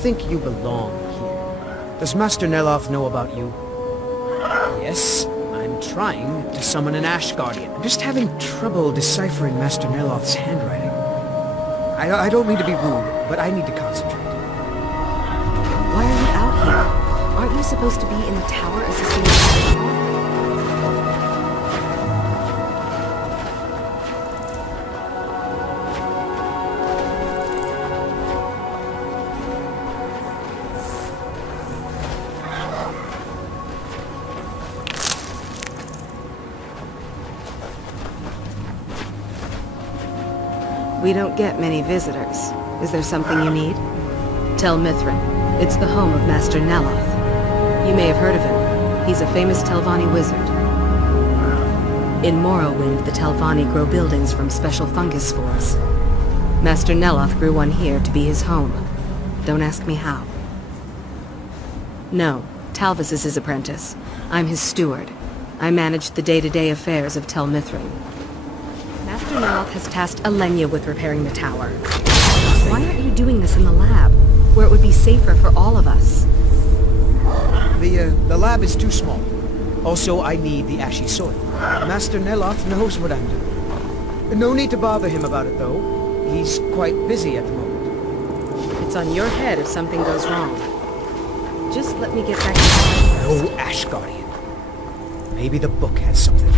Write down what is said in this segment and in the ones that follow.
think you belong here. Does Master Neloth know about you? Yes, I'm trying to summon an Ash Guardian. I'm just having trouble deciphering Master Neloth's handwriting. I don't mean to be rude, but I need to concentrate. Why are you out here? Aren't you supposed to be in the tower assisting the We don't get many visitors. Is there something you need? Tel Mythrin. It's the home of Master Neloth. You may have heard of him. He's a famous Telvanni wizard. In Morrowind, the Telvanni grow buildings from special fungus spores. Master Neloth grew one here to be his home. Don't ask me how. No, Talvas is his apprentice. I'm his steward. I manage the day-to-day affairs of Tel Mythrin. Master Neloth has tasked Alenia with repairing the tower. Why aren't you doing this in the lab, where it would be safer for all of us? The lab is too small. Also, I need the ashy soil. Master Neloth knows what I'm doing. No need to bother him about it, though. He's quite busy at the moment. It's on your head if something goes wrong. Just let me get back to No Ash Guardian. Maybe the book has something.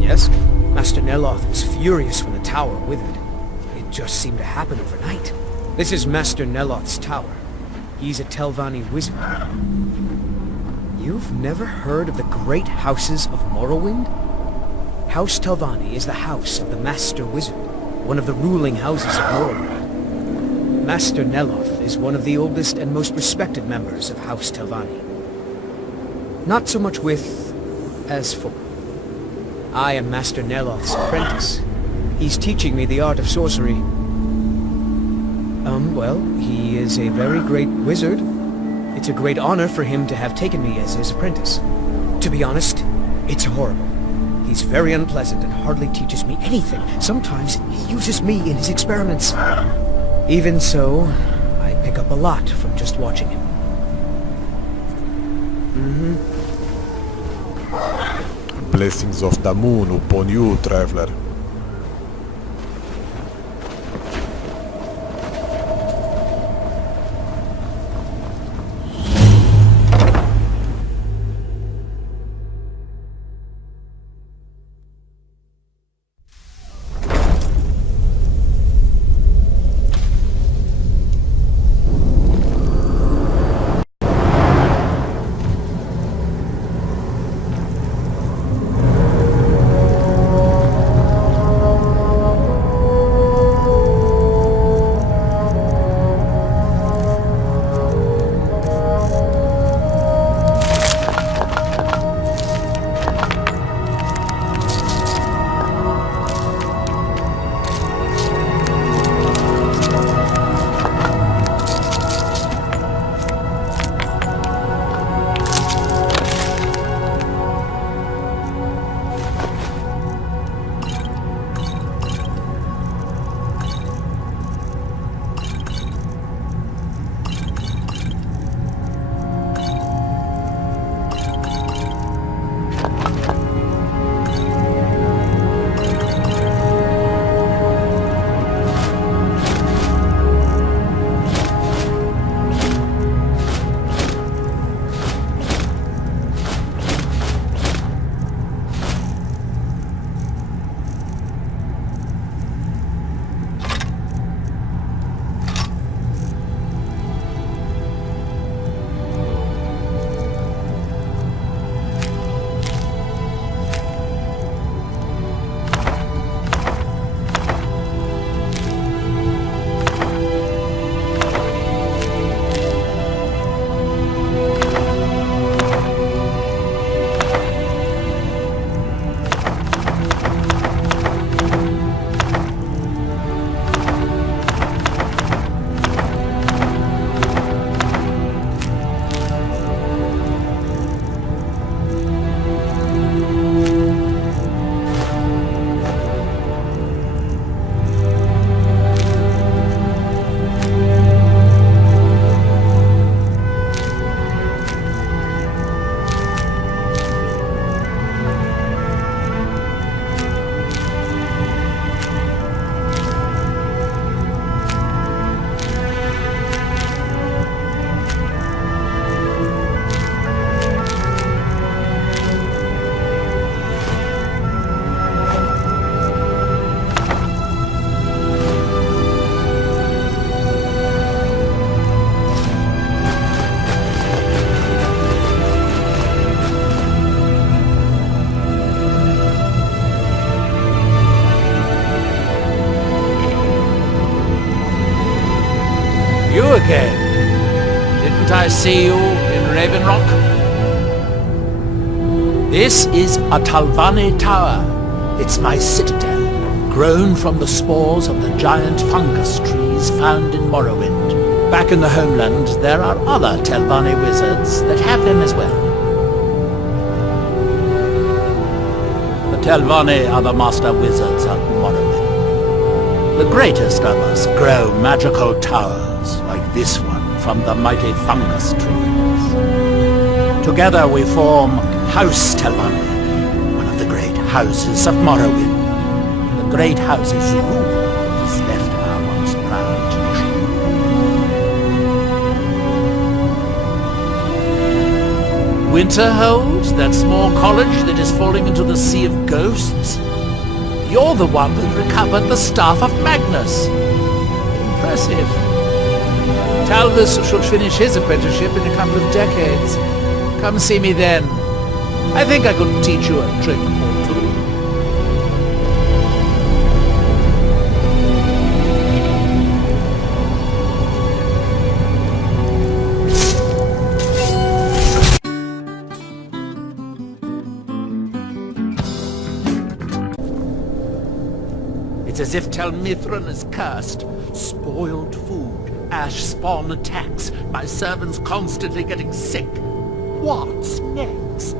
Yes? Master Neloth was furious when the tower withered. It just seemed to happen overnight. This is Master Neloth's tower. He's a Telvanni wizard. You've never heard of the great houses of Morrowind? House Telvanni is the house of the Master Wizard, one of the ruling houses of Morrowind. Master Neloth is one of the oldest and most respected members of House Telvanni. Not so much with as for. I am Master Neloth's apprentice. He's teaching me the art of sorcery. Well, he is a very great wizard. It's a great honor for him to have taken me as his apprentice. To be honest, it's horrible. He's very unpleasant and hardly teaches me anything. Sometimes he uses me in his experiments. Even so, I pick up a lot from just watching him. Blessings of the moon upon you, traveler. again. Didn't I see you in Raven Rock? This is a Talvani tower. It's my citadel, grown from the spores of the giant fungus trees found in Morrowind. Back in the homeland, there are other Telvanni wizards that have them as well. The Telvanni are the master wizards of Morrowind. The greatest of us grow magical towers like this one from the mighty fungus trees. Together we form House Telvanni, one of the great houses of Morrowind. The great houses rule what is left of our once proud tradition. Winterhold, that small college that is falling into the sea of ghosts? You're the one that recovered the staff of Magnus. Impressive. Talvas should finish his apprenticeship in a couple of decades. Come see me then. I think I could teach you a trick or two. It's as if Tel Mythrin is cursed. Spoiled food, ash spawn attacks, my servants constantly getting sick. What's next?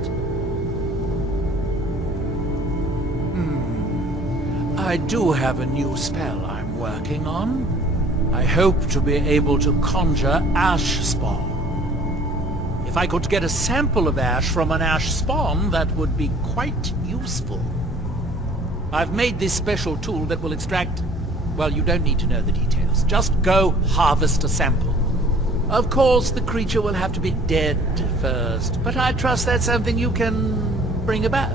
I do have a new spell I'm working on. I hope to be able to conjure ash spawn. If I could get a sample of ash from an ash spawn, that would be quite useful. I've made this special tool that will extract... Well, you don't need to know the details. Just go harvest a sample. Of course, the creature will have to be dead first, but I trust that's something you can bring about.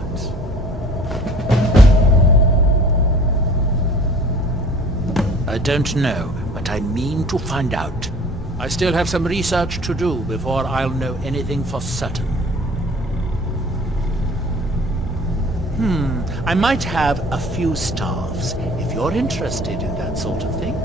I don't know, but I mean to find out. I still have some research to do before I'll know anything for certain. I might have a few staffs, if you're interested in that sort of thing.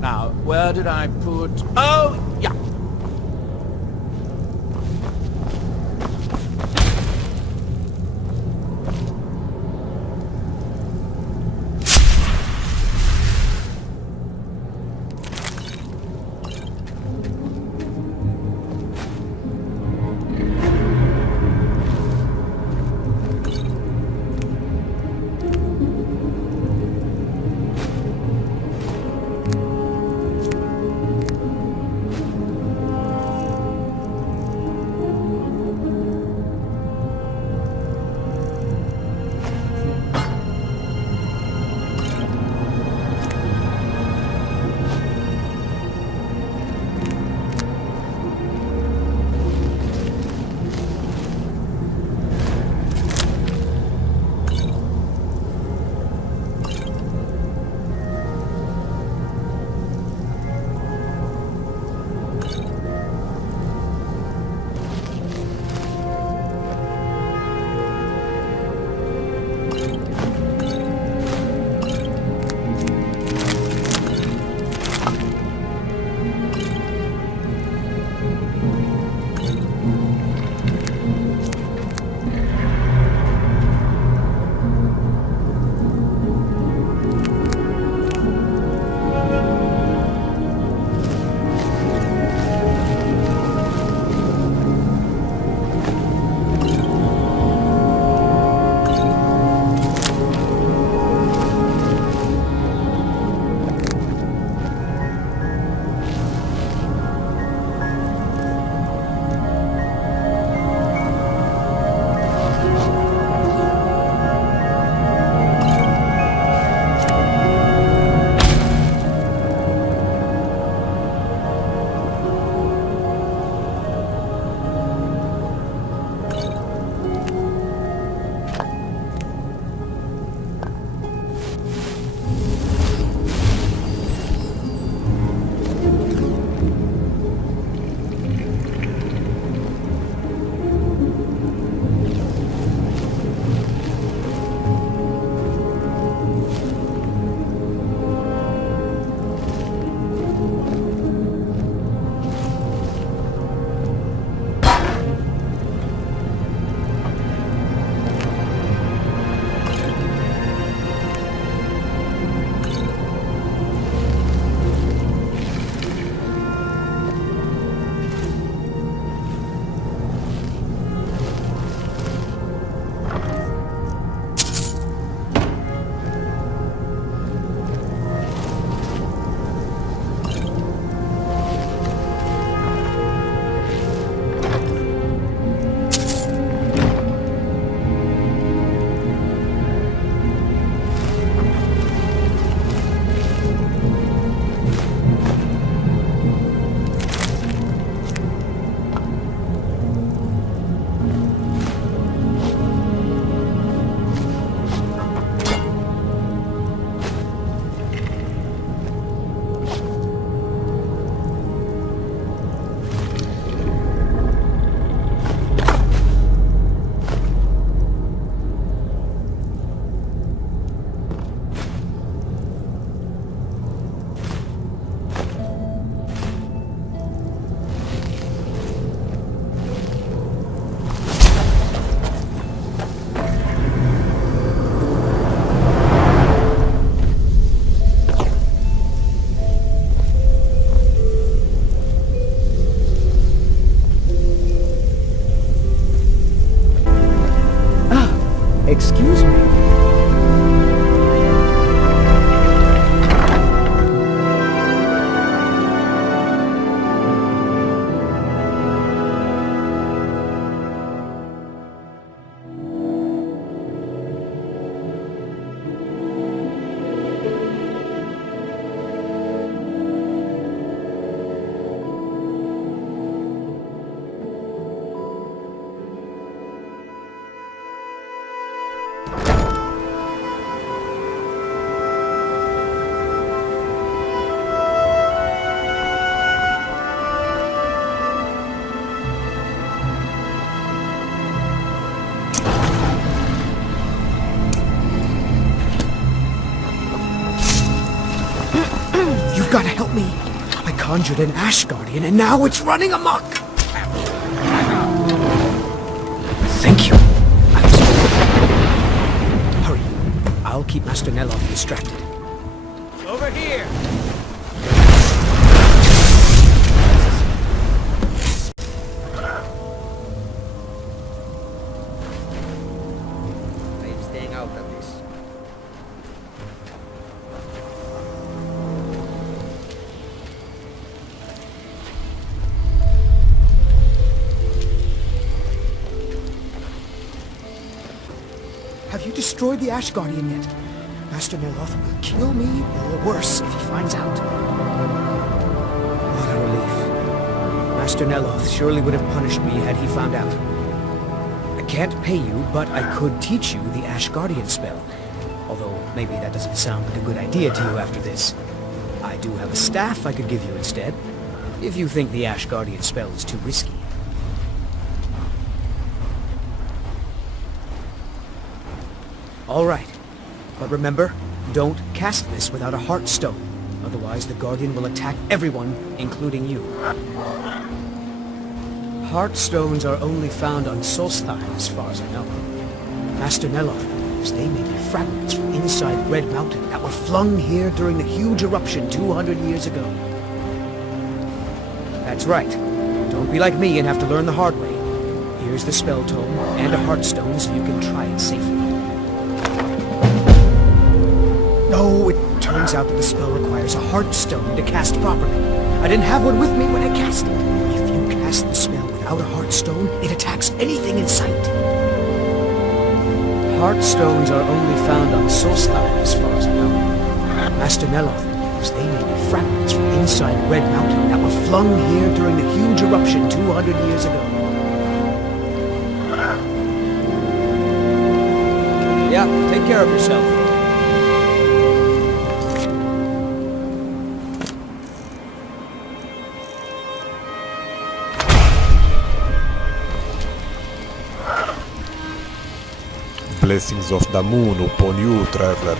Now, where did I put... Oh, yeah! Excuse me. You've got to help me. I conjured an Ash Guardian and now it's running amok. Thank you. Hurry. I'll keep Master Neloth distracted. Over here. I am staying out of this. Have you destroyed the Ash Guardian yet? Master Neloth will kill me, or worse, if he finds out. What a relief. Master Neloth surely would have punished me had he found out. I can't pay you, but I could teach you the Ash Guardian spell. Although, maybe that doesn't sound like a good idea to you after this. I do have a staff I could give you instead, if you think the Ash Guardian spell is too risky. All right. But remember, don't cast this without a heart stone. Otherwise, the Guardian will attack everyone, including you. Heart stones are only found on Solstheim, as far as I know. Master Neloth believes they may be fragments from inside Red Mountain that were flung here during the huge eruption 200 years ago. That's right. Don't be like me and have to learn the hard way. Here's the spell tome and a heart stone so you can try it safely. No, it turns out that the spell requires a heart stone to cast properly. I didn't have one with me when I cast it. If you cast the spell without a heart stone, it attacks anything in sight. Heart stones are only found on Solstheim, as far as I know. Master Neloth believes they may be fragments from inside Red Mountain that were flung here during the huge eruption 200 years ago. Yeah, take care of yourself. Blessings of the moon upon you, traveler.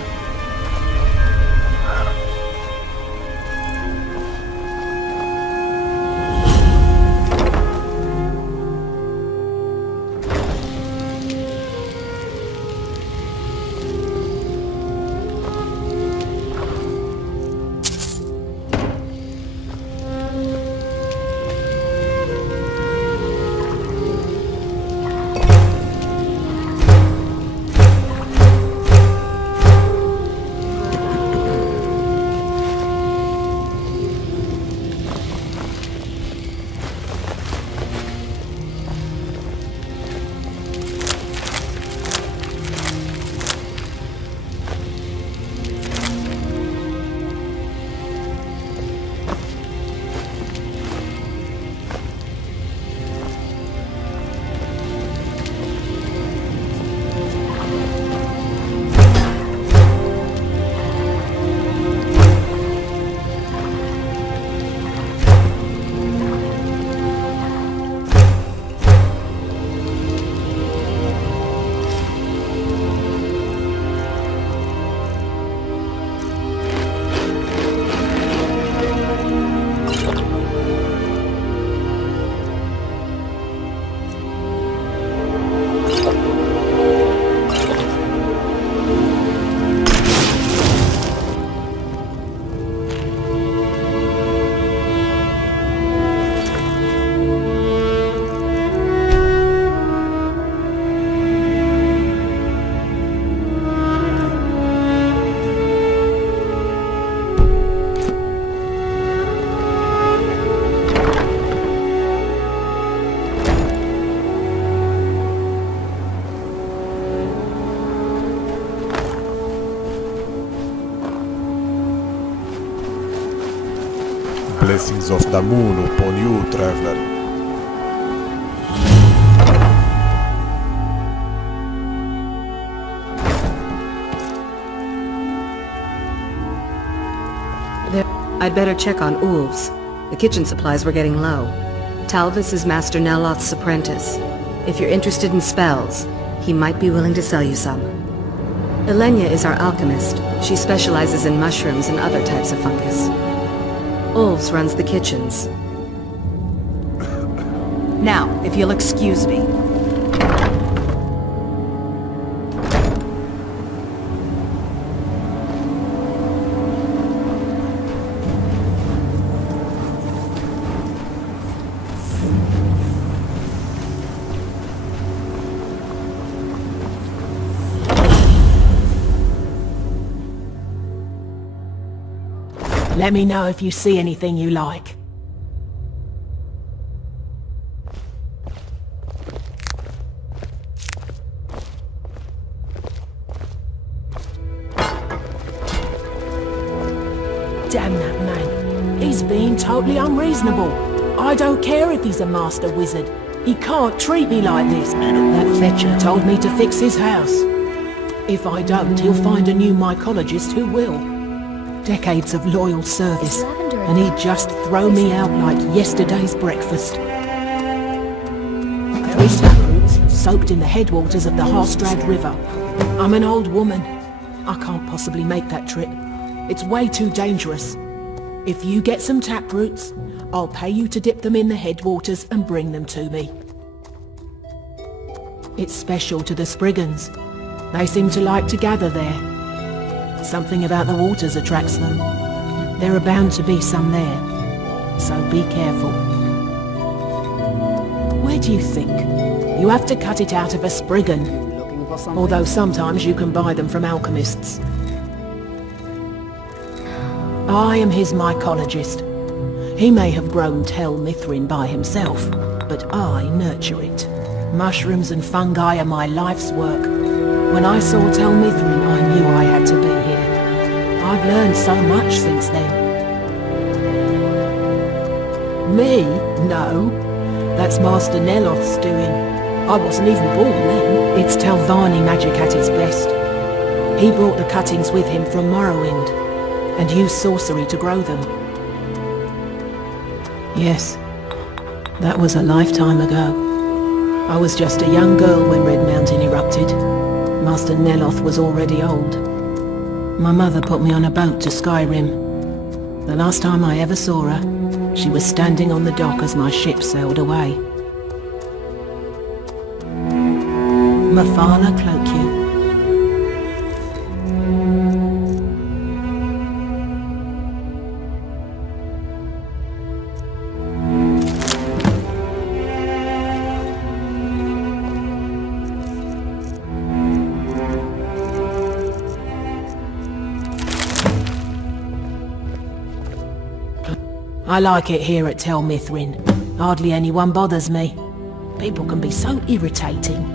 Blessings of the moon upon you, traveler. I'd better check on Ulf's. The kitchen supplies were getting low. Talvas is Master Neloth's apprentice. If you're interested in spells, he might be willing to sell you some. Elenia is our alchemist. She specializes in mushrooms and other types of fungus. Ulf's runs the kitchens. Now, if you'll excuse me. Let me know if you see anything you like. Damn that man. He's being totally unreasonable. I don't care if he's a master wizard. He can't treat me like this. That fetcher told me to fix his house. If I don't, he'll find a new mycologist who will. Decades of loyal service, and he'd just throw me out like yesterday's breakfast. 3 taproots soaked in the headwaters of the Harstrad River. I'm an old woman. I can't possibly make that trip. It's way too dangerous. If you get some taproots, I'll pay you to dip them in the headwaters and bring them to me. It's special to the Spriggans. They seem to like to gather there. Something about the waters attracts them. There are bound to be some there, so be careful. Where do you think? You have to cut it out of a Spriggan, although sometimes you can buy them from alchemists. I am his mycologist. He may have grown Tel Mythrin by himself, but I nurture it. Mushrooms and fungi are my life's work. When I saw Tel Mythrin, I knew I had to be here. I've learned so much since then. Me? No. That's Master Neloth's doing. I wasn't even born then. It's Telvanni magic at its best. He brought the cuttings with him from Morrowind, and used sorcery to grow them. Yes, that was a lifetime ago. I was just a young girl when Red Mountain erupted. Master Neloth was already old. My mother put me on a boat to Skyrim. The last time I ever saw her, she was standing on the dock as my ship sailed away. Mafala cloak you. I like it here at Tel Mythrin. Hardly anyone bothers me. People can be so irritating.